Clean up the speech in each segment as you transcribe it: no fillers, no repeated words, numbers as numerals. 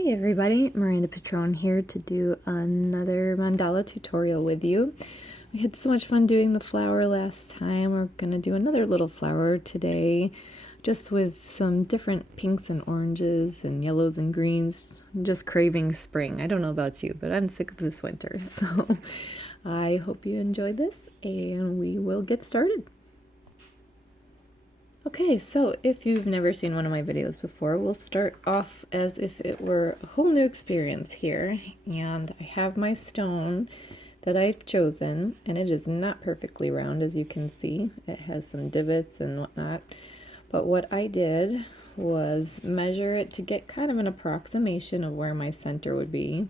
Hey everybody, Miranda Pitrone here to do another mandala tutorial with you. We had so much fun doing the flower last time. We're going to do another little flower today, just with some different pinks and oranges and yellows and greens. I'm just craving spring. I don't know about you, but I'm sick of this winter. So I hope you enjoyed this and we will get started. Okay, so if you've never seen one of my videos before, we'll start off as if it were a whole new experience here. And I have my stone that I've chosen, and it is not perfectly round, as you can see. It has some divots and whatnot. But what I did was measure it to get kind of an approximation of where my center would be.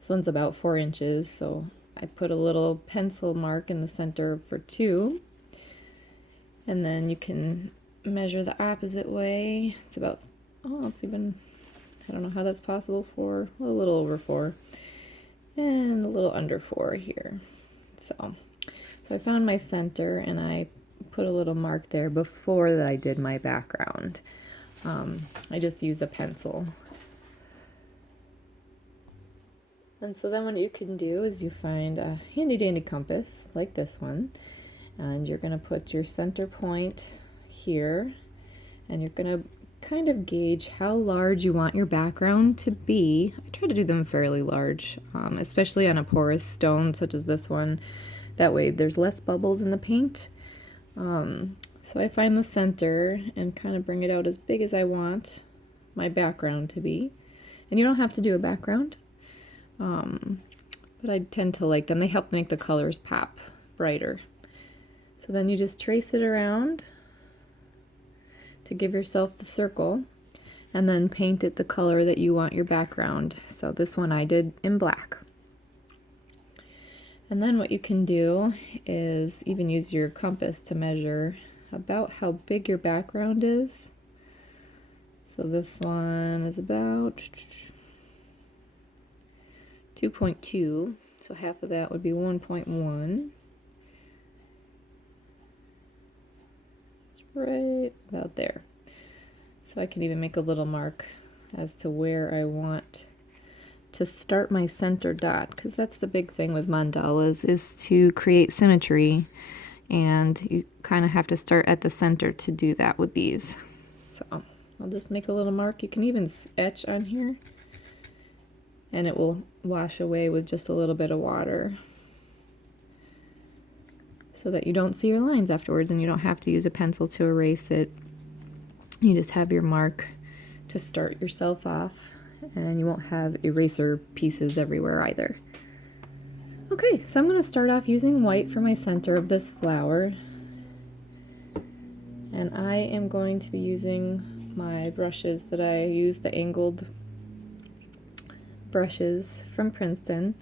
This one's about 4 inches, so I put a little pencil mark in the center for 2. And then you can measure the opposite way. It's about, it's even, I don't know how that's possible, for a little over 4. And a little under 4 here. So I found my center and I put a little mark there before that I did my background. I just used a pencil. And so then what you can do is you find a handy dandy compass like this one. And you're going to put your center point here, and you're going to kind of gauge how large you want your background to be. I try to do them fairly large, especially on a porous stone such as this one. That way there's less bubbles in the paint. So I find the center and kind of bring it out as big as I want my background to be. And you don't have to do a background, but I tend to like them. They help make the colors pop brighter. So then you just trace it around to give yourself the circle, and then paint it the color that you want your background. So this one I did in black. And then what you can do is even use your compass to measure about how big your background is. So this one is about 2.2, so half of that would be 1.1. Right about there. So I can even make a little mark as to where I want to start my center dot, because that's the big thing with mandalas, is to create symmetry, and you kind of have to start at the center to do that with these. So I'll just make a little mark. You can even etch on here and it will wash away with just a little bit of water, so that you don't see your lines afterwards and you don't have to use a pencil to erase it. You just have your mark to start yourself off, and you won't have eraser pieces everywhere either. Okay, so I'm going to start off using white for my center of this flower. And I am going to be using my brushes that I use, the angled brushes from Princeton.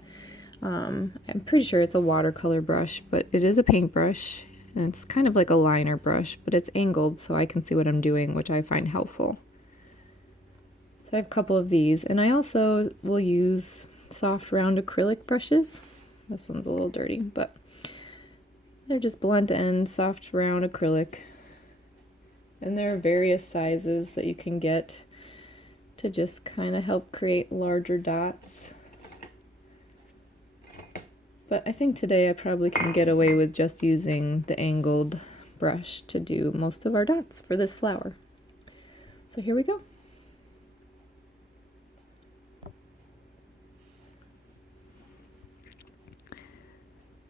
I'm pretty sure it's a watercolor brush, but it is a paintbrush, and it's kind of like a liner brush, but it's angled so I can see what I'm doing, which I find helpful. So I have a couple of these, and I also will use soft round acrylic brushes. This one's a little dirty, but they're just blunt end, soft round acrylic. And there are various sizes that you can get to just kind of help create larger dots. But I think today I probably can get away with just using the angled brush to do most of our dots for this flower. So here we go.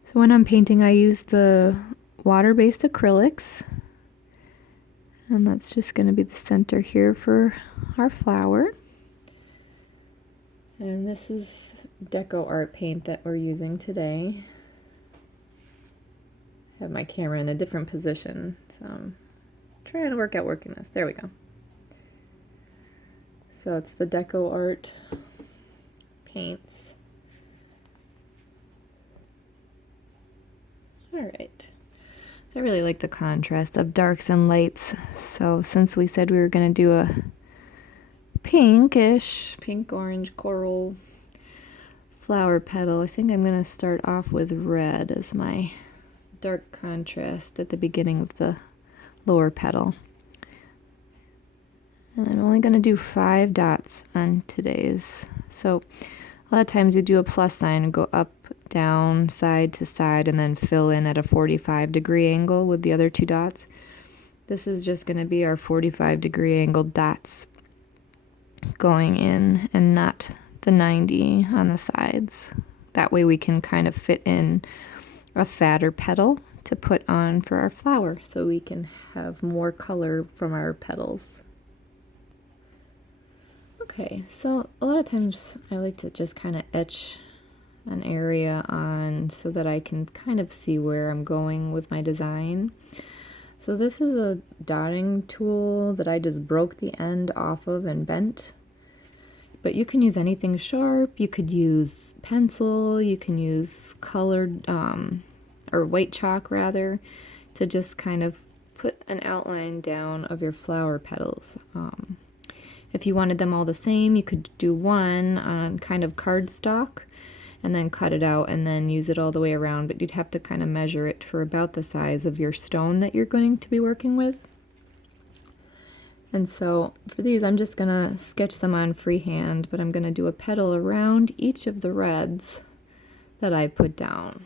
So when I'm painting, I use the water-based acrylics. And that's just going to be the center here for our flower. And this is Deco Art paint that we're using today. I have my camera in a different position, so I'm trying to work out working this. There we go. So it's the Deco Art paints. Alright. I really like the contrast of darks and lights. So since we said we were going to do a pinkish, pink-orange coral flower petal, I think I'm going to start off with red as my dark contrast at the beginning of the lower petal. And I'm only going to do 5 dots on today's. So a lot of times you do a plus sign and go up, down, side to side, and then fill in at a 45-degree angle with the other 2 dots. This is just going to be our 45-degree angle dots going in and not the 90 on the sides. That way we can kind of fit in a fatter petal to put on for our flower so we can have more color from our petals. Okay, so a lot of times I like to just kind of etch an area on so that I can kind of see where I'm going with my design. So this is a dotting tool that I just broke the end off of and bent. But you can use anything sharp. You could use pencil, you can use colored, or white chalk rather, to just kind of put an outline down of your flower petals. If you wanted them all the same, you could do one on kind of cardstock and then cut it out and then use it all the way around, but you'd have to kind of measure it for about the size of your stone that you're going to be working with. And so for these, I'm just going to sketch them on freehand, but I'm going to do a petal around each of the reds that I put down.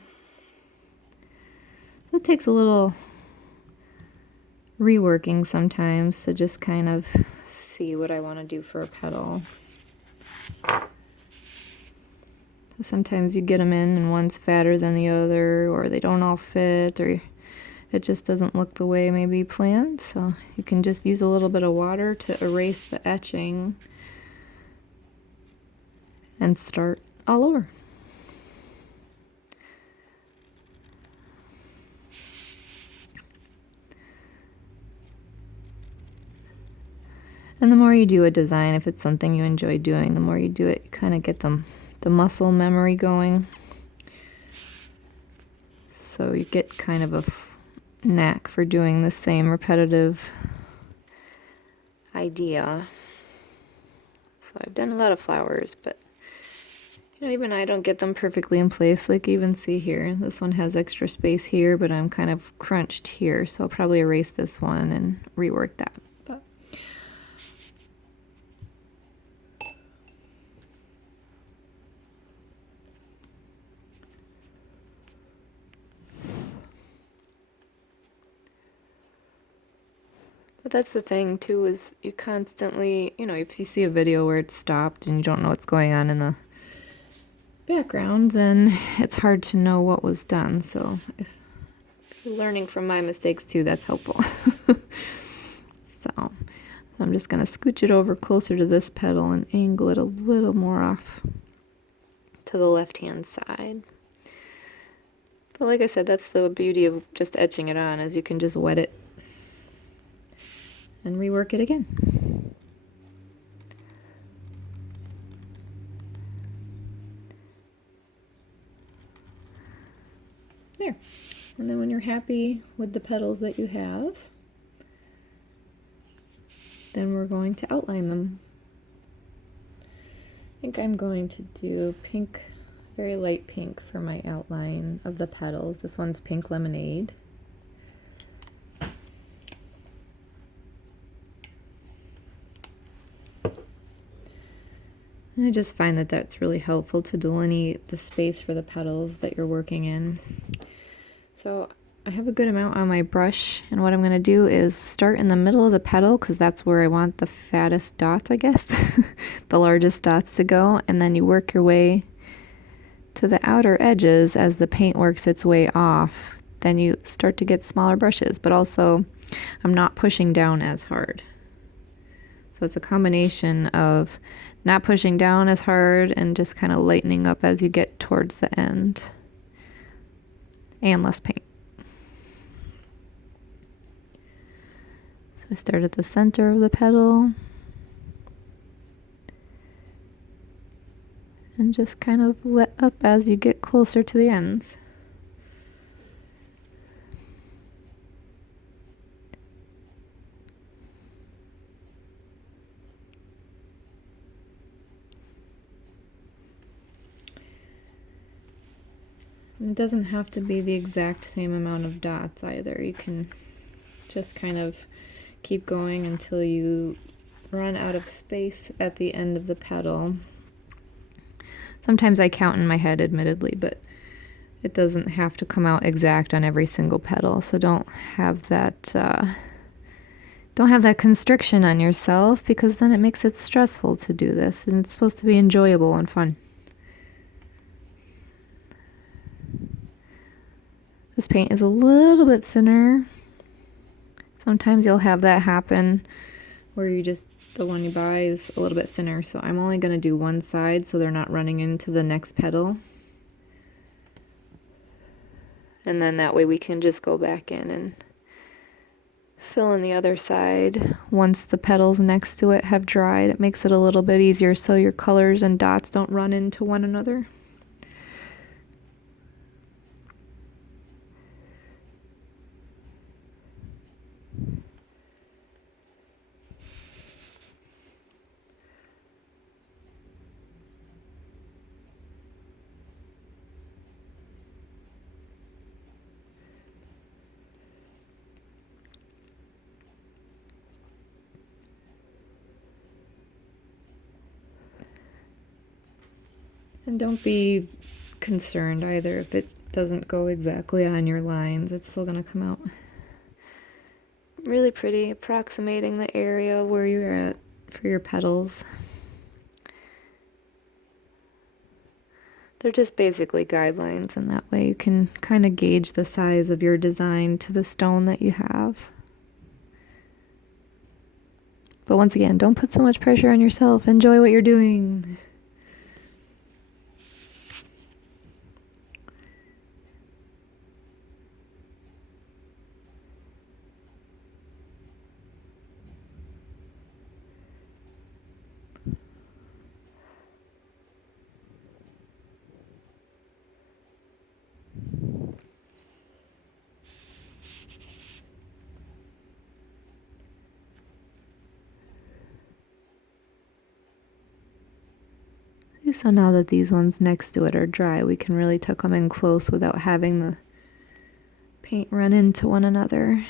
So it takes a little reworking sometimes to just kind of see what I want to do for a petal. So sometimes you get them in and one's fatter than the other, or they don't all fit, or it just doesn't look the way maybe you planned. So you can just use a little bit of water to erase the etching and start all over. And the more you do a design, if it's something you enjoy doing, the more you do it, you kind of get the muscle memory going. So you get kind of a knack for doing the same repetitive idea. So I've done a lot of flowers, but you know, even I don't get them perfectly in place. Like even see here, this one has extra space here, but I'm kind of crunched here. So I'll probably erase this one and rework that. But that's the thing too, is you constantly, you know, if you see a video where it's stopped and you don't know what's going on in the background, then it's hard to know what was done. So if you're learning from my mistakes too, that's helpful. So I'm just going to scooch it over closer to this petal and angle it a little more off to the left-hand side. But like I said, that's the beauty of just etching it on, is you can just wet it and rework it again. There. And then when you're happy with the petals that you have, then we're going to outline them. I think I'm going to do pink, very light pink for my outline of the petals. This one's Pink Lemonade. And I just find that that's really helpful to delineate the space for the petals that you're working in. So I have a good amount on my brush, and what I'm going to do is start in the middle of the petal, because that's where I want the fattest dots, I guess, the largest dots to go, and then you work your way to the outer edges as the paint works its way off. Then you start to get smaller brushes, but also I'm not pushing down as hard. So it's a combination of not pushing down as hard and just kind of lightening up as you get towards the end, and less paint. So I start at the center of the petal and just kind of let up as you get closer to the ends. And it doesn't have to be the exact same amount of dots either. You can just kind of keep going until you run out of space at the end of the petal. Sometimes I count in my head, admittedly, but it doesn't have to come out exact on every single petal, so don't have that constriction on yourself, because then it makes it stressful to do this, and it's supposed to be enjoyable and fun. This paint is a little bit thinner. Sometimes you'll have that happen where the one you buy is a little bit thinner, so I'm only going to do one side so they're not running into the next petal. And then that way we can just go back in and fill in the other side once the petals next to it have dried. It makes it a little bit easier so your colors and dots don't run into one another. And don't be concerned either if it doesn't go exactly on your lines. It's still going to come out really pretty, approximating the area where you're at for your petals. They're just basically guidelines, and that way you can kind of gauge the size of your design to the stone that you have. But once again, don't put so much pressure on yourself. Enjoy what you're doing. So now that these ones next to it are dry, we can really tuck them in close without having the paint run into one another.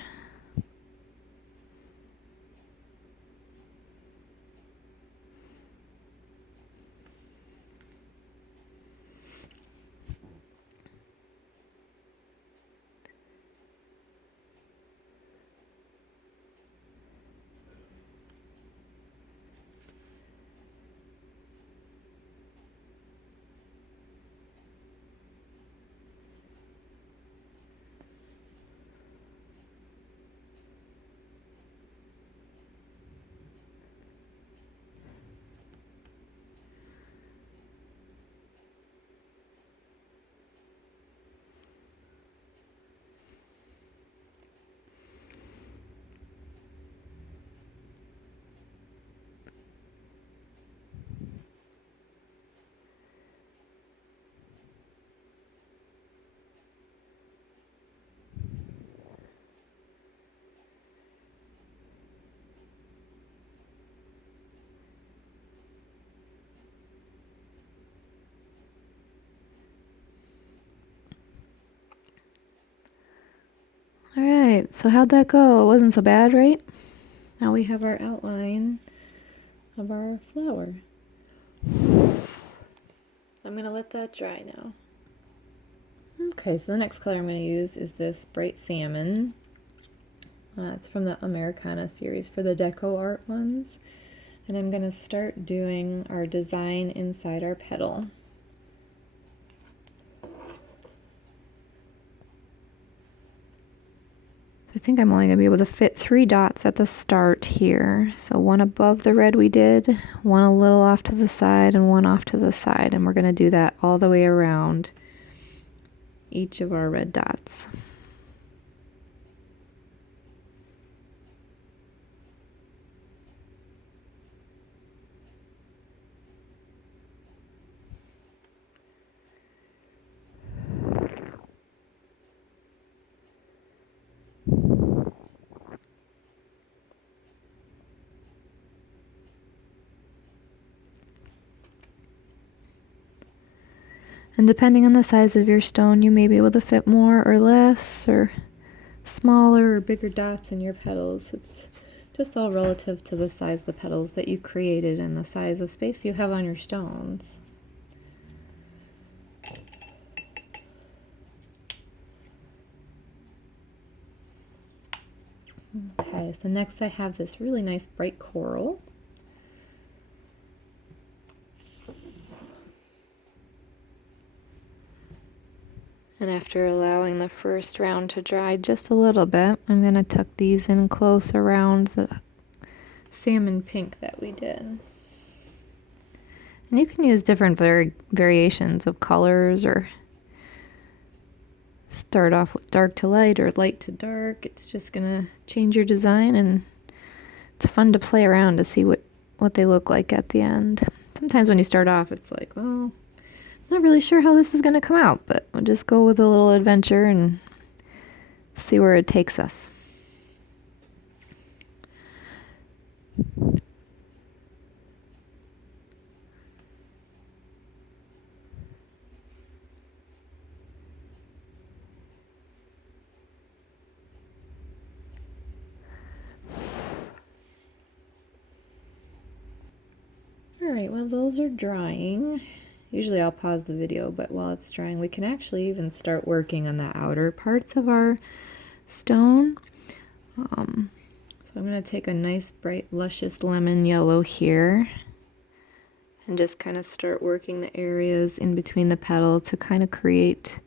Alright, so how'd that go? It wasn't so bad, right? Now we have our outline of our flower. I'm going to let that dry now. Okay, so the next color I'm going to use is this bright salmon. It's from the Americana series for the deco art ones. And I'm going to start doing our design inside our petal. I think I'm only going to be able to fit 3 dots at the start here. So one above the red we did, one a little off to the side, and one off to the side. And we're going to do that all the way around each of our red dots. And depending on the size of your stone, you may be able to fit more or less, or smaller or bigger dots in your petals. It's just all relative to the size of the petals that you created and the size of space you have on your stones. Okay, so next I have this really nice bright coral. And after allowing the first round to dry just a little bit, I'm going to tuck these in close around the salmon pink that we did. And you can use different variations of colors, or start off with dark to light or light to dark. It's just going to change your design, and it's fun to play around to see what they look like at the end. Sometimes when you start off, it's like, well, not really sure how this is going to come out, but we'll just go with a little adventure and see where it takes us. Alright, well, those are drying. Usually I'll pause the video, but while it's drying, we can actually even start working on the outer parts of our stone. So I'm going to take a nice, bright, luscious lemon yellow here and just kind of start working the areas in between the petal to kind of create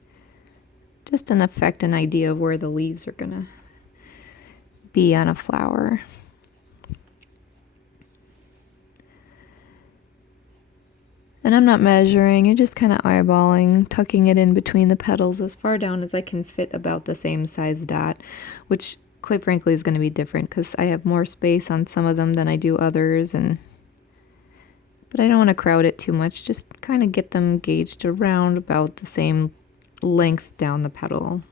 just an effect, an idea of where the leaves are going to be on a flower. And I'm not measuring, you're just kind of eyeballing, tucking it in between the petals as far down as I can fit about the same size dot, which quite frankly is going to be different because I have more space on some of them than I do others, but I don't want to crowd it too much, just kind of get them gauged around about the same length down the petal.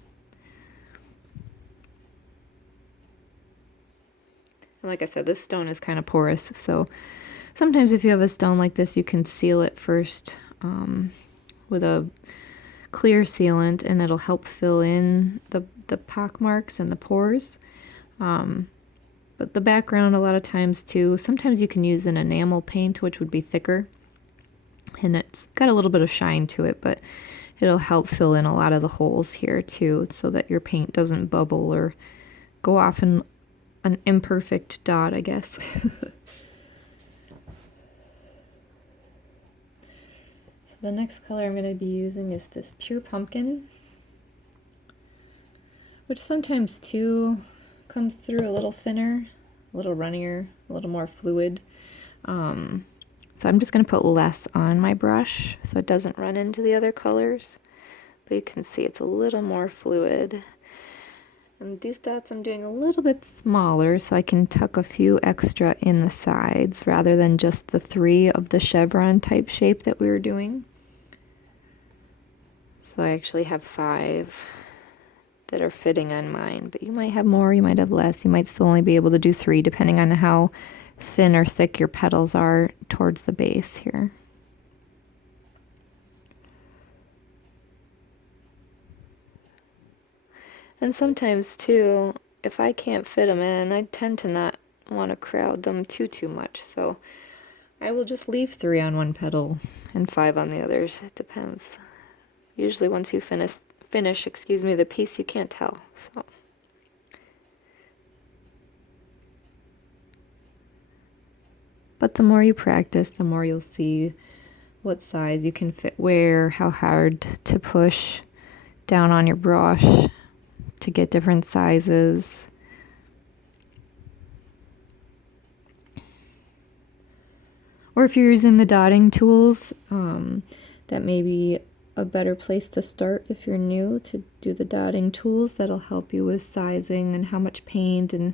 And like I said, this stone is kind of porous, so sometimes if you have a stone like this, you can seal it first with a clear sealant, and it'll help fill in the pock marks and the pores. But the background a lot of times too, sometimes you can use an enamel paint, which would be thicker, and it's got a little bit of shine to it, but it'll help fill in a lot of the holes here too, so that your paint doesn't bubble or go off in an imperfect dot, I guess. The next color I'm going to be using is this pure pumpkin, which sometimes too comes through a little thinner, a little runnier, a little more fluid. So I'm just going to put less on my brush so it doesn't run into the other colors. But you can see it's a little more fluid. And these dots I'm doing a little bit smaller so I can tuck a few extra in the sides rather than just the 3 of the chevron type shape that we were doing. So I actually have 5 that are fitting on mine, but you might have more, you might have less, you might still only be able to do 3 depending on how thin or thick your petals are towards the base here. And sometimes too, if I can't fit them in, I tend to not want to crowd them too much, so I will just leave 3 on one petal and 5 on the others. It depends. Usually once you finish the piece, you can't tell. So but the more you practice, the more you'll see what size you can fit where, how hard to push down on your brush to get different sizes. Or if you're using the dotting tools, that may be a better place to start if you're new, to do the dotting tools. That'll help you with sizing and how much paint, and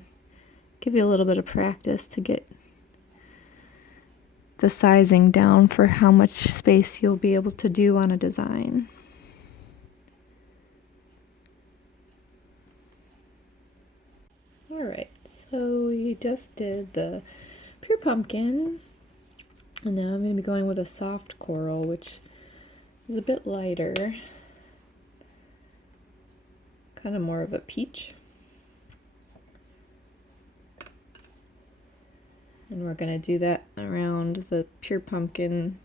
give you a little bit of practice to get the sizing down for how much space you'll be able to do on a design. Alright, so we just did the pure pumpkin, and now I'm going to be going with a soft coral, which is a bit lighter, kind of more of a peach. And we're going to do that around the pure pumpkin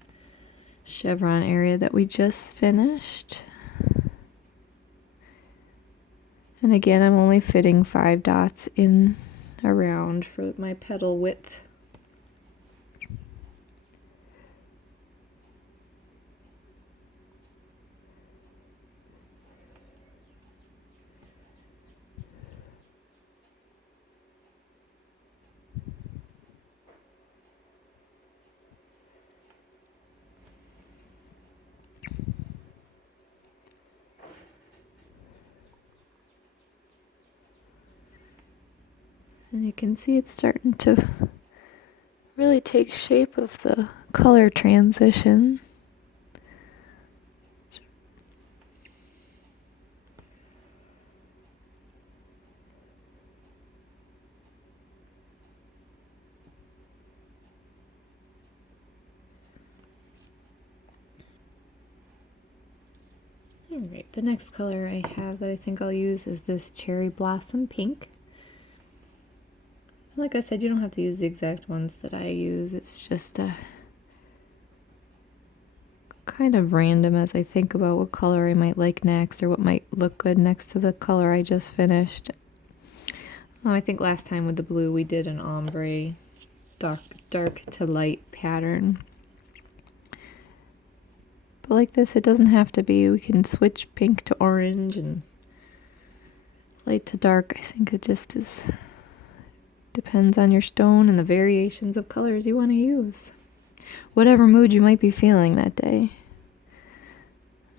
chevron area that we just finished. And again, I'm only fitting 5 dots in around for my petal width. And you can see it's starting to really take shape of the color transition. Alright, the next color I have that I think I'll use is this cherry blossom pink. Like I said, you don't have to use the exact ones that I use. It's just a kind of random as I think about what color I might like next or what might look good next to the color I just finished. I think last time with the blue we did an ombre dark to light pattern. But like this, it doesn't have to be. We can switch pink to orange and light to dark. I think it just is. Depends on your stone and the variations of colors you want to use. Whatever mood you might be feeling that day.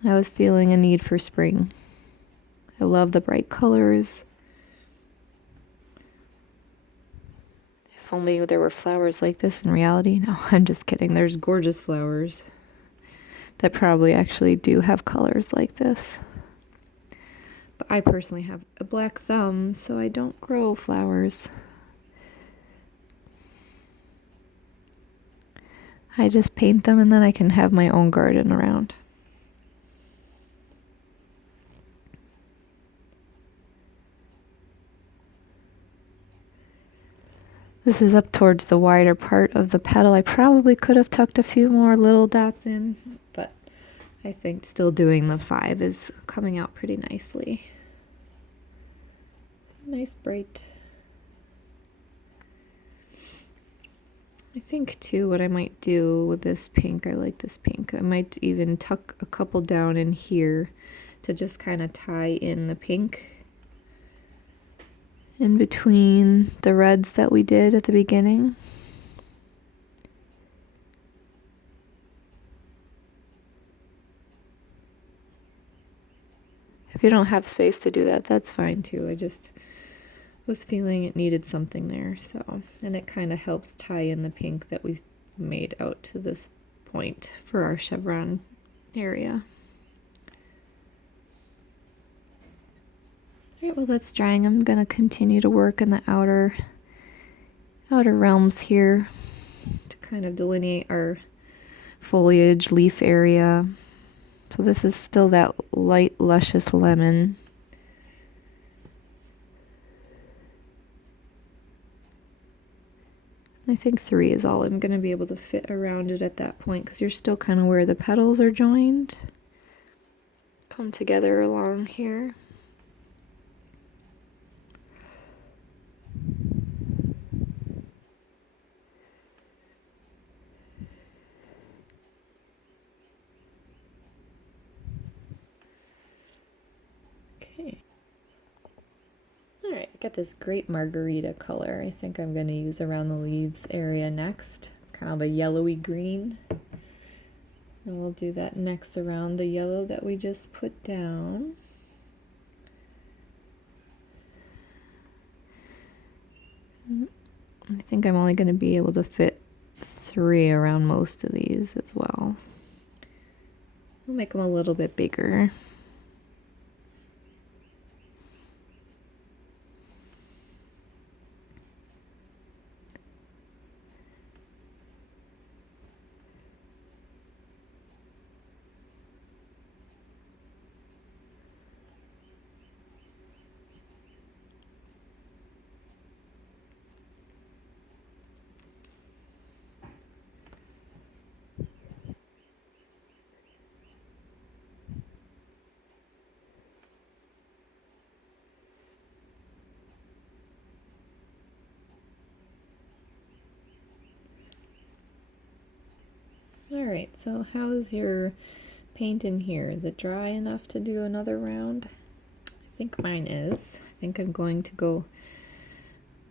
I was feeling a need for spring. I love the bright colors. If only there were flowers like this in reality. No, I'm just kidding. There's gorgeous flowers that probably actually do have colors like this. But I personally have a black thumb, so I don't grow flowers. I just paint them and then I can have my own garden around. This is up towards the wider part of the petal. I probably could have tucked a few more little dots in, but I think still doing the 5 is coming out pretty nicely. Nice bright. I think too what I might do with this pink, I like this pink, I might even tuck a couple down in here to just kind of tie in the pink in between the reds that we did at the beginning. If you don't have space to do that, that's fine too. I just was feeling it needed something there, so, and it kind of helps tie in the pink that we made out to this point for our chevron area. All right, well, that's drying. I'm gonna continue to work in the outer realms here to kind of delineate our foliage leaf area. So this is still that light luscious lemon. I think 3 is all I'm going to be able to fit around it at that point, because you're still kind of where the petals are joined. Come together along here. Okay. Alright, I got this great margarita color I think I'm going to use around the leaves area next. It's kind of a yellowy green. And we'll do that next around the yellow that we just put down. I think I'm only going to be able to fit 3 around most of these as well. I'll make them a little bit bigger. All right, so how's your paint in here? Is it dry enough to do another round? I think mine is. I think I'm going to go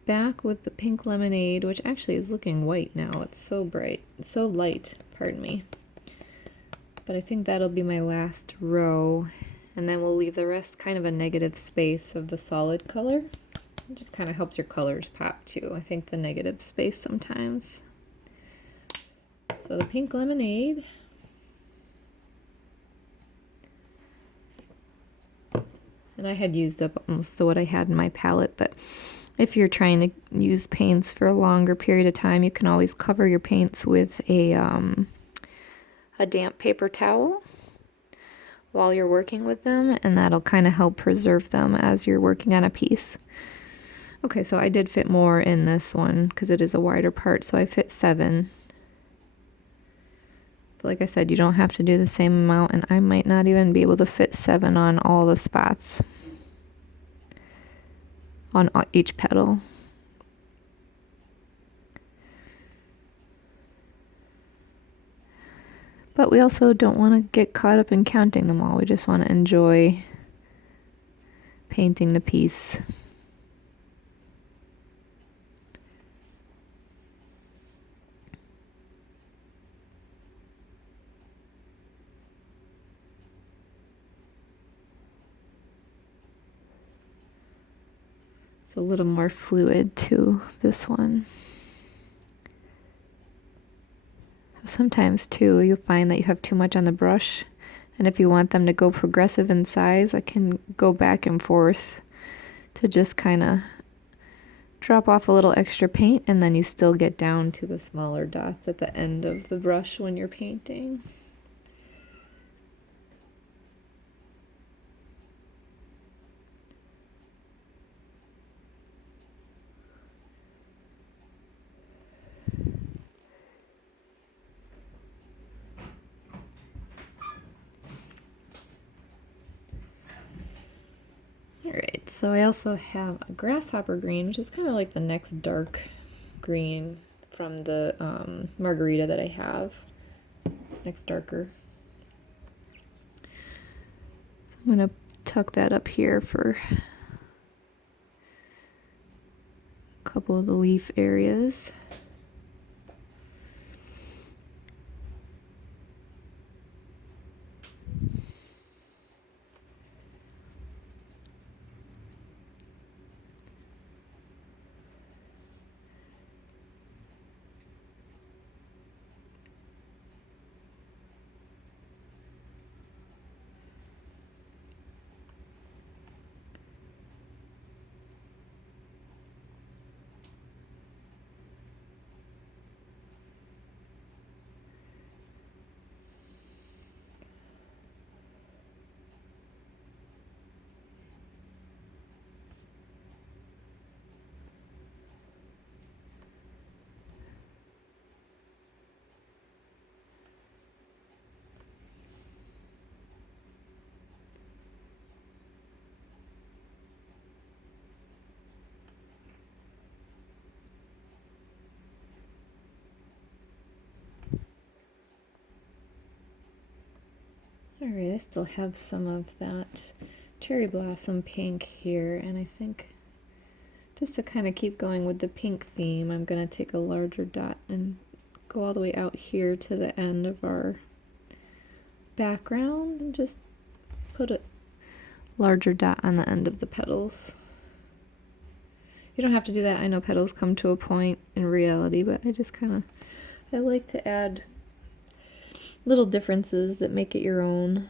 back with the pink lemonade, which actually is looking white now. It's so bright, so light, pardon me. But I think that'll be my last row, and then we'll leave the rest kind of a negative space of the solid color. It just kind of helps your colors pop too. I think the negative space sometimes. So the pink lemonade. And I had used up most of what I had in my palette, but if you're trying to use paints for a longer period of time, you can always cover your paints with a damp paper towel while you're working with them, and that'll kind of help preserve them as you're working on a piece. Okay, so I did fit more in this one because it is a wider part, so I fit 7. But like I said, you don't have to do the same amount, and I might not even be able to fit 7 on all the spots on each petal. But we also don't want to get caught up in counting them all. We just want to enjoy painting the piece. It's a little more fluid to this one. Sometimes too, you'll find that you have too much on the brush, and if you want them to go progressive in size, I can go back and forth to just kind of drop off a little extra paint, and then you still get down to the smaller dots at the end of the brush when you're painting. Alright, so I also have a grasshopper green, which is kind of like the next dark green from the margarita that I have. Next darker. So I'm going to tuck that up here for a couple of the leaf areas. Alright, I still have some of that cherry blossom pink here, and I think just to kind of keep going with the pink theme, I'm going to take a larger dot and go all the way out here to the end of our background and just put a larger dot on the end of the petals. You don't have to do that. I know petals come to a point in reality, but I like to add little differences that make it your own.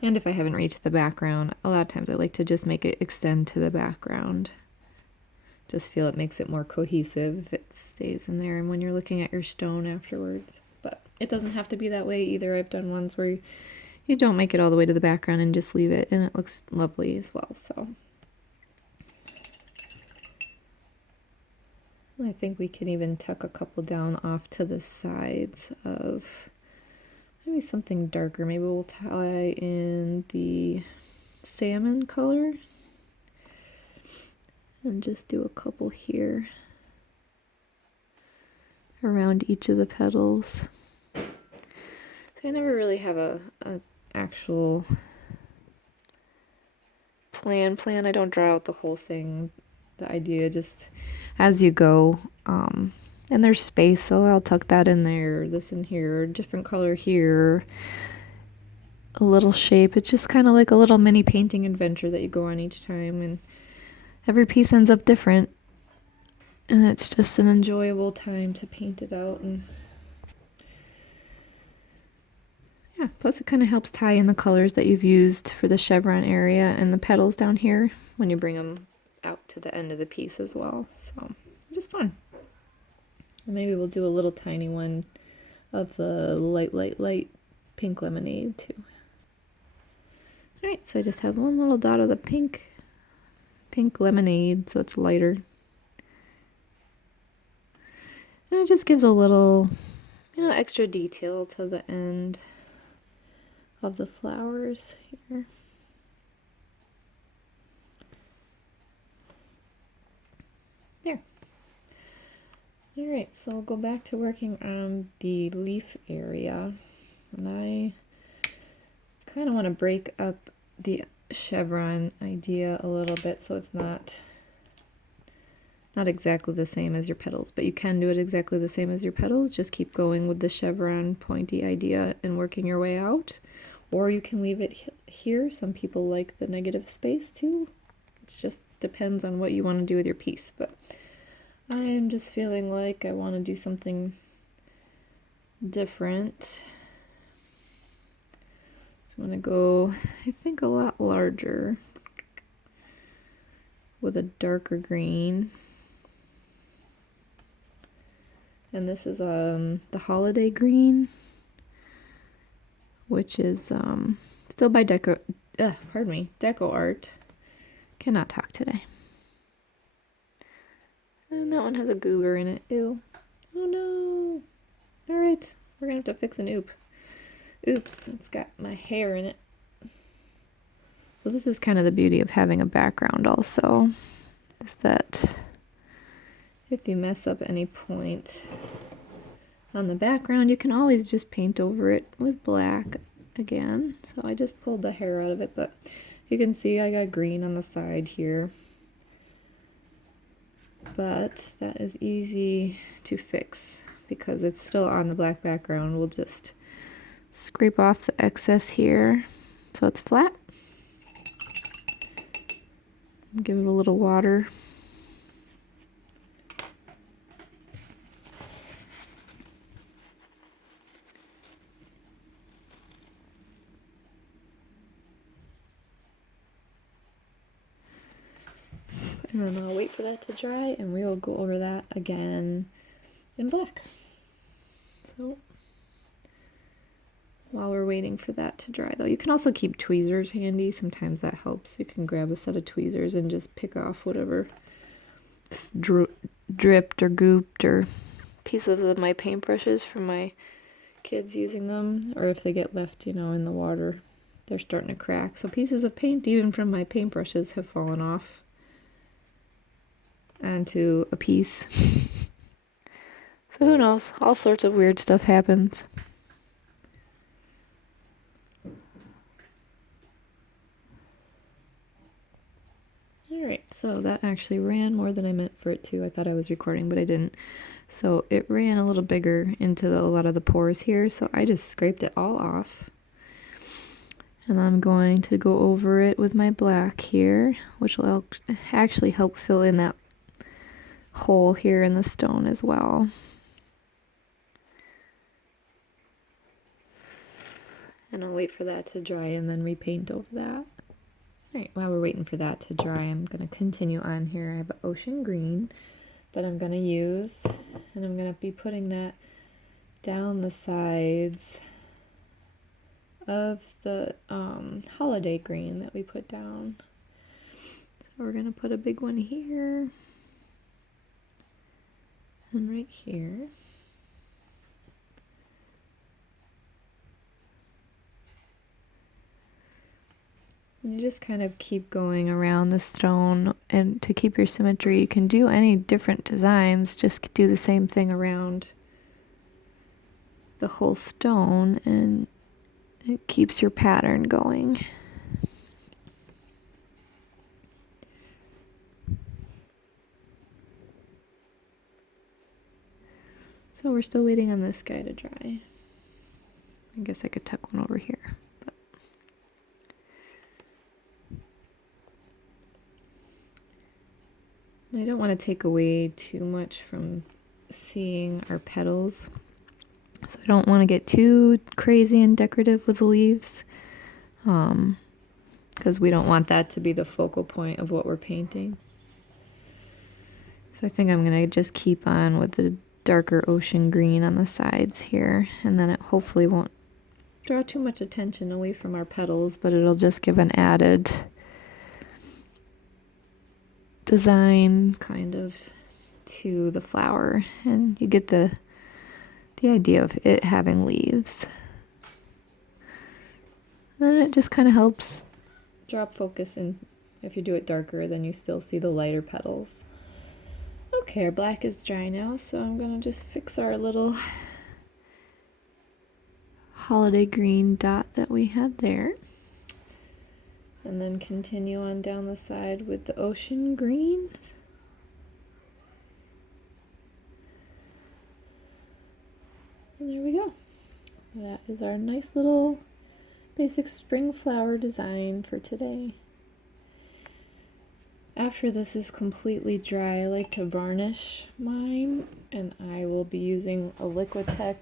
And if I haven't reached the background, a lot of times I like to just make it extend to the background. Just feel it makes it more cohesive if it stays in there and when you're looking at your stone afterwards. But it doesn't have to be that way either. I've done ones where you don't make it all the way to the background and just leave it, and it looks lovely as well. So I think we can even tuck a couple down off to the sides of maybe something darker. Maybe we'll tie in the salmon color. And just do a couple here around each of the petals. So I never really have a actual plan. I don't draw out the whole thing. The idea just as you go. And there's space, so I'll tuck that in there, this in here, different color here, a little shape. It's just kind of like a little mini painting adventure that you go on each time, and every piece ends up different. And it's just an enjoyable time to paint it out. And yeah, plus it kind of helps tie in the colors that you've used for the chevron area and the petals down here when you bring them out to the end of the piece as well. So just fun. Maybe we'll do a little tiny one of the light pink lemonade too. Alright, so I just have one little dot of the pink lemonade, so it's lighter. And it just gives a little, extra detail to the end of the flowers here. There. Alright, so we'll go back to working on the leaf area. And I kind of want to break up the chevron idea a little bit so it's not exactly the same as your petals, but you can do it exactly the same as your petals. Just keep going with the chevron pointy idea and working your way out. Or you can leave it here. Some people like the negative space too. It just depends on what you want to do with your piece, but I'm just feeling like I want to do something different. So I'm going to go, I think, a lot larger with a darker green. And this is the holiday green, which is still by Deco Art. Cannot talk today. And that one has a goober in it. Ew. Oh no. Alright, we're gonna have to fix an oop. Oops, it's got my hair in it. So this is kind of the beauty of having a background also, is that if you mess up any point on the background, you can always just paint over it with black again. So I just pulled the hair out of it, but you can see I got green on the side here. But that is easy to fix because it's still on the black background. We'll just scrape off the excess here so it's flat. Give it a little water. And then I'll wait for that to dry and we'll go over that again in black. So while we're waiting for that to dry though, you can also keep tweezers handy. Sometimes that helps. You can grab a set of tweezers and just pick off whatever dripped or gooped or pieces of my paintbrushes from my kids using them, or if they get left, in the water, they're starting to crack. So pieces of paint, even from my paintbrushes, have fallen off onto a piece. So who knows? All sorts of weird stuff happens. Alright, so that actually ran more than I meant for it to. I thought I was recording, but I didn't. So it ran a little bigger into a lot of the pores here, so I just scraped it all off. And I'm going to go over it with my black here, which will actually help fill in that hole here in the stone as well. And I'll wait for that to dry and then repaint over that. Alright, while we're waiting for that to dry, I'm going to continue on here. I have an ocean green that I'm going to use, and I'm going to be putting that down the sides of the holiday green that we put down. So we're going to put a big one here and right here. And you just kind of keep going around the stone, and to keep your symmetry, you can do any different designs, just do the same thing around the whole stone, and it keeps your pattern going. So we're still waiting on this guy to dry. I guess I could tuck one over here. But I don't want to take away too much from seeing our petals. So I don't want to get too crazy and decorative with the leaves, because we don't want that to be the focal point of what we're painting. So I think I'm going to just keep on with the darker ocean green on the sides here, and then it hopefully won't draw too much attention away from our petals, but it'll just give an added design kind of to the flower, and you get the idea of it having leaves. Then it just kind of helps drop focus, and if you do it darker, then you still see the lighter petals. Okay, our black is dry now, so I'm gonna just fix our little holiday green dot that we had there. And then continue on down the side with the ocean green. And there we go. That is our nice little basic spring flower design for today. After this is completely dry, I like to varnish mine, and I will be using a Liquitex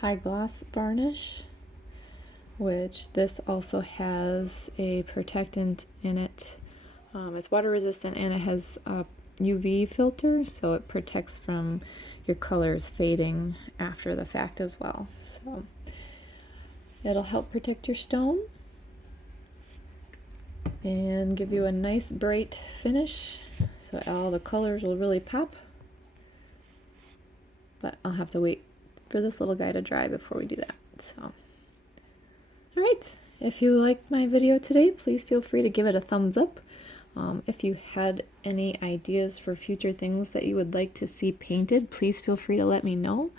high gloss varnish, which this also has a protectant in it. It's water resistant, and it has a UV filter, so it protects from your colors fading after the fact as well. So it'll help protect your stone and give you a nice bright finish, so all the colors will really pop. But I'll have to wait for this little guy to dry before we do that. So alright, if you liked my video today, please feel free to give it a thumbs up. If you had any ideas for future things that you would like to see painted, please feel free to let me know.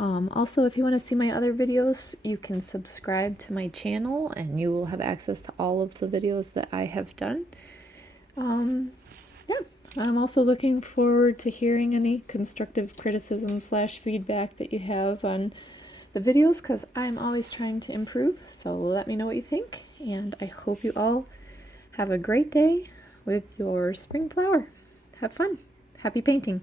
Also, if you want to see my other videos, you can subscribe to my channel and you will have access to all of the videos that I have done. Yeah, I'm also looking forward to hearing any constructive criticism / feedback that you have on the videos, because I'm always trying to improve. So let me know what you think, and I hope you all have a great day with your spring flower. Have fun. Happy painting.